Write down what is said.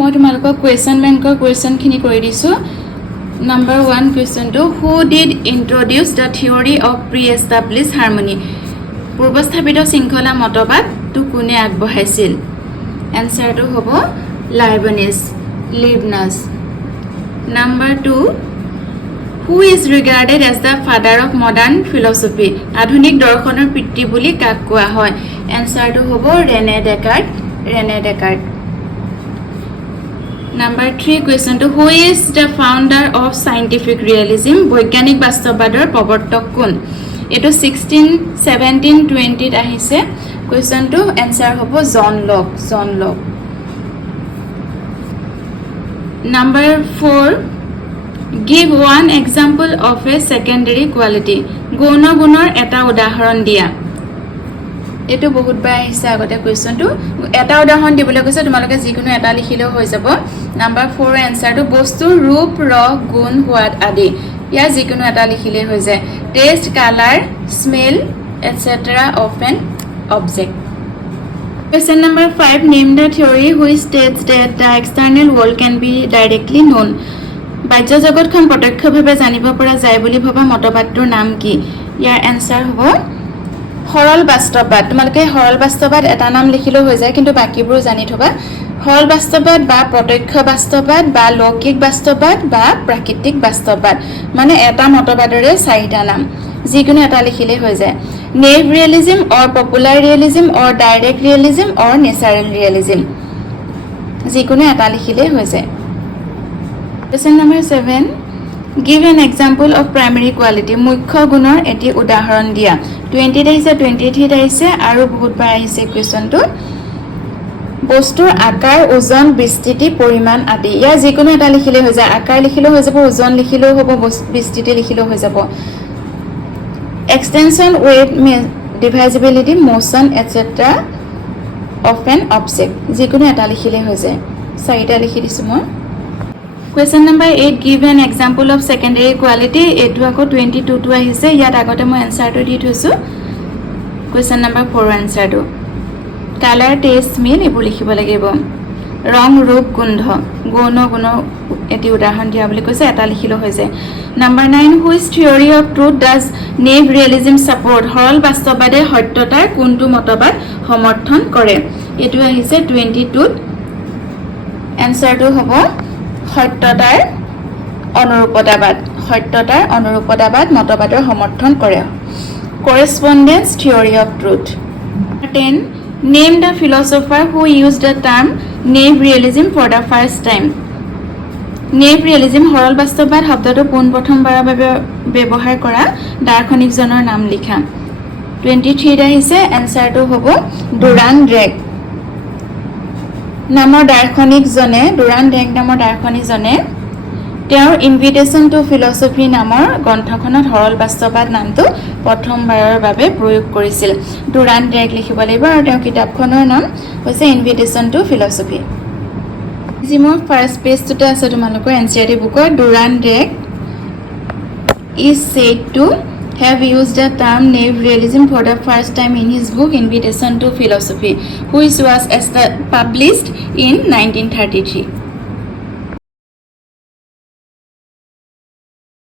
মই তোমালোকক কুৱেশ্যন বেংকৰ কুৱেশ্যনখিনি কৰি দিছোঁ নাম্বাৰ 1 কুৱেশ্যনটো who did introduce the theory of pre establish harmony পূৰ্বস্থাপিত শৃংখলা মতবাদটো কোনে আগবঢ়াইছিল এনচাৰটো হ'ব Leibniz number 2 who is regarded as the father of modern philosophy আধুনিক দৰ্শনৰ পিতৃ বুলি কাক কোৱা হয় এনচাৰটো হ'ব Rene Descartes Number 3 question to who is the founder of scientific realism বৈজ্ঞানিক বাস্তৱবাদৰ প্ৰৱৰ্তক কোন এটো 16 17 20 আহিছে question to answer হ'ব John Locke Number 4 give one example of a secondary quality গৌণ গুণৰ এটা উদাহৰণ দিয়া এটো বহুত বাই আহিছে আগতে কুৱেশ্যনটো এটা উদাহৰণ দিবলৈ কৈছে তোমালোকে যিকোনো এটা লিখিলেও হৈ যাব নাম্বাৰ 4 এনসাৰটো বস্তুৰ ৰূপ ৰস গুণ সোৱাদ আদি ইয়া যিকোনো এটা লিখিলে হৈ যায় test colour smell etcetera of an object Question number 5 name the theory which states that the external world can be directly known বাহ্য জগতখন প্ৰত্যক্ষভাৱে জানিব পৰা যায় বুলি ভবা মতবাদটোৰ নাম কি ইয়াৰ এনসাৰ হ'ব সৰল বাস্তৱবাদ তোমালোকে সৰল বাস্তৱবাদ এটা নাম লিখিলেও হৈ যায় কিন্তু বাকিবোৰ জানি থবা সৰল বাস্তৱবাদ বা প্ৰত্যক্ষ বাস্তৱবাদ বা লৌকিক বাস্তৱবাদ বা প্ৰাকৃতিক বাস্তৱবাদ মানে এটা মতবাদৰে চাৰিটা নাম যিকোনো এটা লিখিলে হৈ যায় নেভ ৰিয়েলিজম অৰ পপুলাৰ ৰিয়েলিজম অৰ ডাইৰেক্ট ৰিয়েলিজম অৰ নেচাৰেল ৰিয়েলিজম যিকোনো এটা লিখিলে হৈ যায় Question number 7 Give an example of primary quality মুখ্য গুণৰ এটি উদাহৰণ দিয়া 20 আহিছে 23 আহিছে আৰু বহুত বাৰ আহিছে কোৱেশ্যনটো বস্তুৰ আকাৰ ওজন বিস্তৃতি পৰিমাণ আদি ইয়া যিকোনো এটা লিখিলে হৈ যায় আকাৰ লিখিলেও হৈ যাব ওজন লিখিলেও হ'ব বিস্তৃতি লিখিলেও হৈ যাব extension weight divisibility motion etc of an object যিকোনো এটা লিখিলে হৈ যায় চাৰিটা লিখি দিছো মই Question number 8 give an example of secondary quality এটো আকৌ 22 টো আহিছে ইয়াত আগতে মই এনসাৰটো দি থৈছো Question number 4 এনসাৰটো কালাৰ টেষ্ট স্মেল এবোৰ লিখিব লাগিব ৰং ৰূপ গোন্ধ গৌণ গুণ এটি উদাহৰণ দিয়া বুলি কৈছে এটা লিখিলো হৈ যায় number 9 which theory of truth does naive realism support সৰল বাস্তৱবাদে সত্যতাৰ কোনটো মতবাদ সমৰ্থন কৰে এটো আহিছে 22 এনসাৰটো হ'ব সত্যতাৰ অনুৰূপতাবাদ মতবাদৰ সমৰ্থন কৰে correspondence theory of truth 10 name the philosopher who used the term naive realism for the first time naive realism সৰল বাস্তৱবাদ শব্দটো পোন প্ৰথমবাৰৰ বাবে ব্যৱহাৰ কৰা দাৰ্শনিকজনৰ নাম লিখা 23 আহিছে এনসাৰটো হ'ব ডুৰাণ্ড ড্ৰেগ নামৰ দাৰ্শনিকজনে ডুৰাণ্ড ড্ৰেগ নামৰ দাৰ্শনিকজনে তেওঁৰ ইনভিটেশন টু ফিলসফি নামৰ গ্ৰন্থখনত সৰল বাস্তৱবাদ নামটো প্ৰথমবাৰৰ বাবে প্ৰয়োগ কৰিছিল ডুৰাণ্ড ড্ৰেগ লিখিব লাগিব আৰু তেওঁৰ কিতাপখনৰ নাম হৈছে ইনভিটেশন টু ফিলসফি জিমৰ ফাৰ্ষ্ট পেজটোতে আছে তোমালোকৰ এনচিআৰটি বুকৰ Durand drag is said to have used the term naive realism for the first time in his book Invitation to Philosophy which was published in 1933